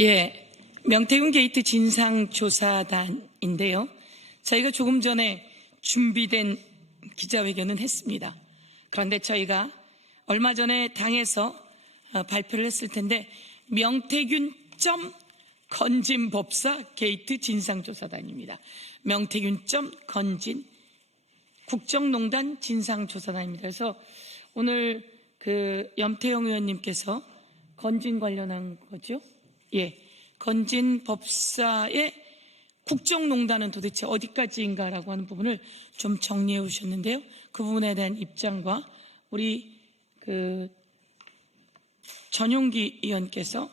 예, 명태균 게이트 진상조사단인데요. 저희가 조금 전에 준비된 기자회견은 했습니다. 그런데 저희가 얼마 전에 당에서 발표를 했을 텐데 명태균 건진법사 게이트 진상조사단입니다. 명태균 건진 국정농단 진상조사단입니다. 그래서 오늘 염태영 의원님께서 건진 관련한 거죠. 예, 건진 법사의 국정농단은 도대체 어디까지인가라고 하는 부분을 좀 정리해 오셨는데요. 그 부분에 대한 입장과 우리 전용기 의원께서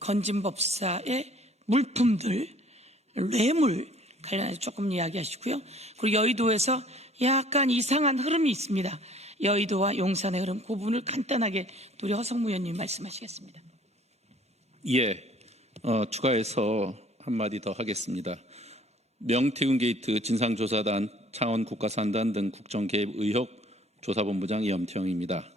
건진 법사의 물품들, 뇌물 관련해서 조금 이야기하시고요. 그리고 여의도에서 약간 이상한 흐름이 있습니다. 여의도와 용산의 흐름, 그 부분을 간단하게 우리 허성무 의원님 말씀하시겠습니다. 예, 추가해서 한마디 더 하겠습니다. 명태균 게이트 진상조사단, 창원국가산단 등 국정개입 의혹 조사본부장 염태영입니다.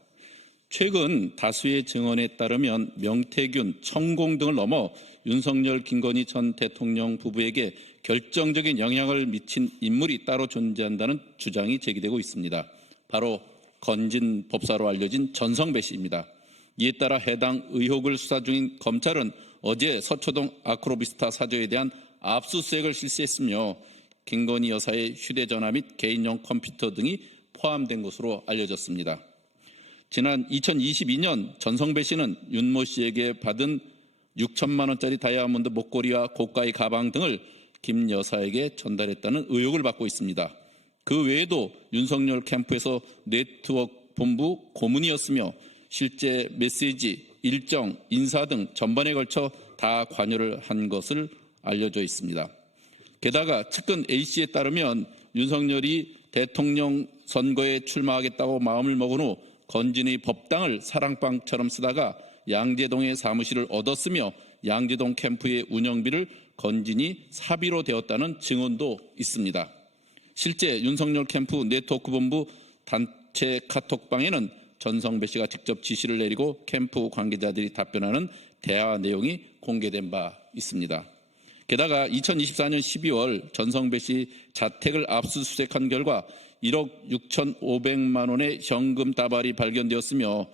최근 다수의 증언에 따르면 명태균, 천공 등을 넘어 윤석열, 김건희 전 대통령 부부에게 결정적인 영향을 미친 인물이 따로 존재한다는 주장이 제기되고 있습니다. 바로 건진 법사로 알려진 전성배 씨입니다. 이에 따라 해당 의혹을 수사 중인 검찰은 어제 서초동 아크로비스타 사저에 대한 압수수색을 실시했으며 김건희 여사의 휴대전화 및 개인용 컴퓨터 등이 포함된 것으로 알려졌습니다. 지난 2022년 전성배 씨는 윤모 씨에게 받은 6천만 원짜리 다이아몬드 목걸이와 고가의 가방 등을 김 여사에게 전달했다는 의혹을 받고 있습니다. 그 외에도 윤석열 캠프에서 네트워크 본부 고문이었으며 실제 메시지, 일정, 인사 등 전반에 걸쳐 다 관여를 한 것을 알려져 있습니다. 게다가 측근 A씨에 따르면 윤석열이 대통령 선거에 출마하겠다고 마음을 먹은 후 건진의 법당을 사랑방처럼 쓰다가 양재동의 사무실을 얻었으며 양재동 캠프의 운영비를 건진이 사비로 되었다는 증언도 있습니다. 실제 윤석열 캠프 네트워크 본부 단체 카톡방에는 전성배 씨가 직접 지시를 내리고 캠프 관계자들이 답변하는 대화 내용이 공개된 바 있습니다. 게다가 2024년 12월 전성배 씨 자택을 압수수색한 결과 1억 6,500만 원의 현금 다발이 발견되었으며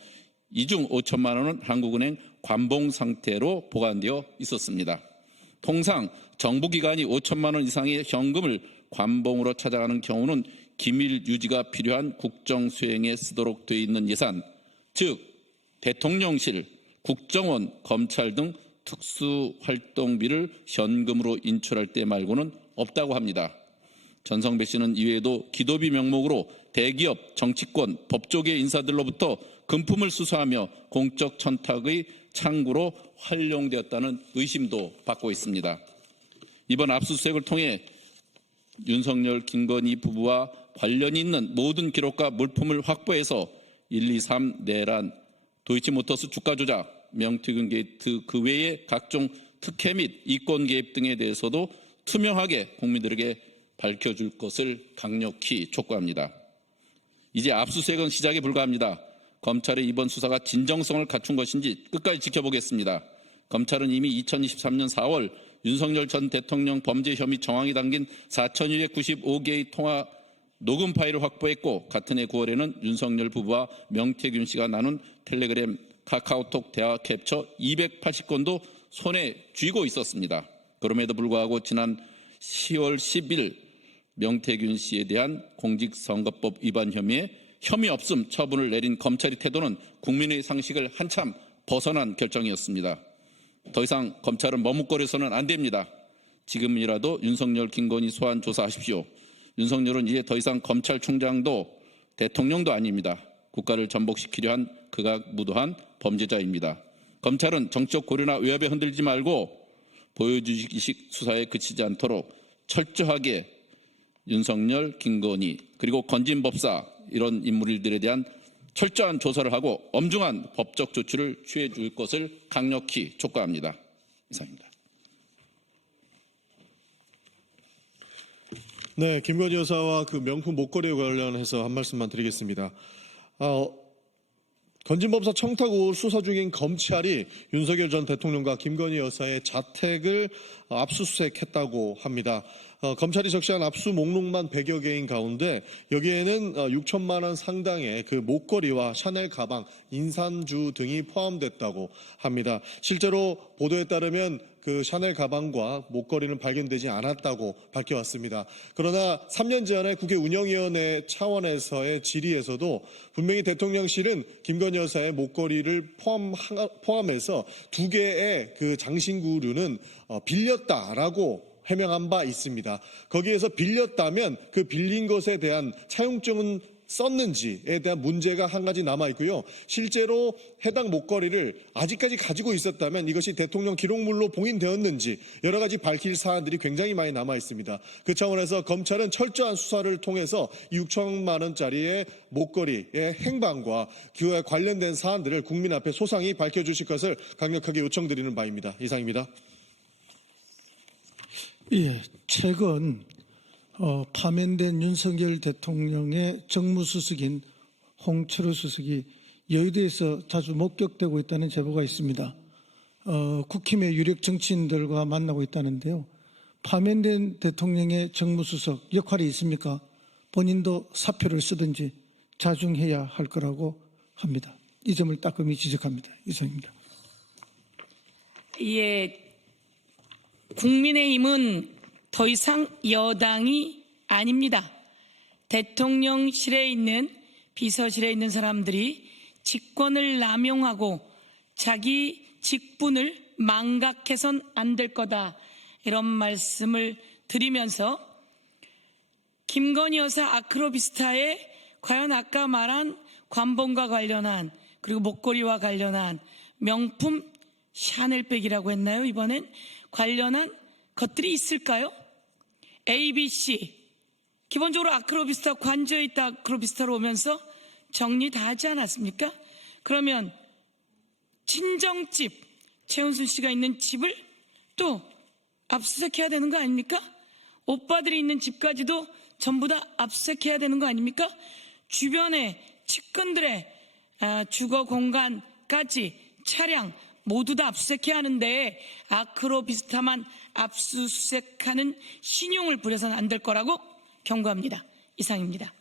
이 중 5천만 원은 한국은행 관봉 상태로 보관되어 있었습니다. 통상 정부기관이 5천만 원 이상의 현금을 관봉으로 찾아가는 경우는 기밀 유지가 필요한 국정 수행에 쓰도록 되어 있는 예산, 즉 대통령실, 국정원, 검찰 등 특수활동비를 현금으로 인출할 때 말고는 없다고 합니다. 전성배 씨는 이외에도 기도비 명목으로 대기업, 정치권, 법조계 인사들로부터 금품을 수수하며 공적 청탁의 창구로 활용되었다는 의심도 받고 있습니다. 이번 압수수색을 통해 윤석열, 김건희 부부와 관련이 있는 모든 기록과 물품을 확보해서 123 내란, 도이치모터스 주가 조작, 명태균 게이트 그 외의 각종 특혜 및 이권 개입 등에 대해서도 투명하게 국민들에게 밝혀줄 것을 강력히 촉구합니다. 이제 압수수색은 시작에 불과합니다. 검찰의 이번 수사가 진정성을 갖춘 것인지 끝까지 지켜보겠습니다. 검찰은 이미 2023년 4월 윤석열 전 대통령 범죄 혐의 정황이 담긴 4,295개의 통화 녹음 파일을 확보했고 같은 해 9월에는 윤석열 부부와 명태균 씨가 나눈 텔레그램, 카카오톡 대화 캡처 280건도 손에 쥐고 있었습니다. 그럼에도 불구하고 지난 10월 10일 명태균 씨에 대한 공직선거법 위반 혐의에 혐의 없음 처분을 내린 검찰의 태도는 국민의 상식을 한참 벗어난 결정이었습니다. 더 이상 검찰은 머뭇거려서는 안 됩니다. 지금이라도 윤석열, 김건희 소환 조사하십시오. 윤석열은 이제 더 이상 검찰총장도 대통령도 아닙니다. 국가를 전복시키려 한 극악무도한 범죄자입니다. 검찰은 정치적 고려나 외압에 흔들리지 말고 보여주기식 수사에 그치지 않도록 철저하게 윤석열, 김건희 그리고 건진 법사 이런 인물들에 대한 철저한 조사를 하고 엄중한 법적 조치를 취해 줄 것을 강력히 촉구합니다. 이상입니다. 네, 김건희 여사와 그 명품 목걸이에 관련해서 한 말씀만 드리겠습니다. 건진법사 청탁 의혹을 수사 중인 검찰이 윤석열 전 대통령과 김건희 여사의 자택을 압수수색했다고 합니다. 검찰이 적시한 압수 목록만 100여 개인 가운데 여기에는 6천만 원 상당의 그 목걸이와 샤넬 가방, 인산주 등이 포함됐다고 합니다. 실제로 보도에 따르면 그 샤넬 가방과 목걸이는 발견되지 않았다고 밝혀왔습니다. 그러나 3년 전에 국회 운영위원회 차원에서의 질의에서도 분명히 대통령실은 김건희 여사의 목걸이를 포함해서 2개의 그 장신구류는 빌렸다라고 해명한 바 있습니다. 거기에서 빌렸다면 그 빌린 것에 대한 차용증은 썼는지에 대한 문제가 한 가지 남아있고요. 실제로 해당 목걸이를 아직까지 가지고 있었다면 이것이 대통령 기록물로 봉인되었는지 여러 가지 밝힐 사안들이 굉장히 많이 남아있습니다. 그 차원에서 검찰은 철저한 수사를 통해서 6천만 원짜리의 목걸이의 행방과 그와 관련된 사안들을 국민 앞에 소상히 밝혀주실 것을 강력하게 요청드리는 바입니다. 이상입니다. 예, 최근 파면된 윤석열 대통령의 정무수석인 홍철호 수석이 여의도에서 자주 목격되고 있다는 제보가 있습니다. 국힘의 유력 정치인들과 만나고 있다는데요. 파면된 대통령의 정무수석 역할이 있습니까? 본인도 사표를 쓰든지 자중해야 할 거라고 합니다. 이 점을 따끔히 지적합니다. 이상입니다. 예, 국민의힘은 더 이상 여당이 아닙니다. 대통령실에 있는 비서실에 있는 사람들이 직권을 남용하고 자기 직분을 망각해선 안 될 거다. 이런 말씀을 드리면서 김건희 여사 아크로비스타에 과연 아까 말한 관본과 관련한 그리고 목걸이와 관련한 명품 샤넬백이라고 했나요? 이번엔 관련한 것들이 있을까요? ABC 기본적으로 아크로비스타 관저에 있다 아크로비스타로 오면서 정리 다 하지 않았습니까? 그러면 친정집 최은순 씨가 있는 집을 또 압수수색해야 되는 거 아닙니까? 오빠들이 있는 집까지도 전부 다 압수수색해야 되는 거 아닙니까? 주변에 측근들의 주거 공간까지 차량 모두 다 압수수색해야 하는데 아크로비스타만 압수수색하는 신용을 부려서는 안 될 거라고 경고합니다. 이상입니다.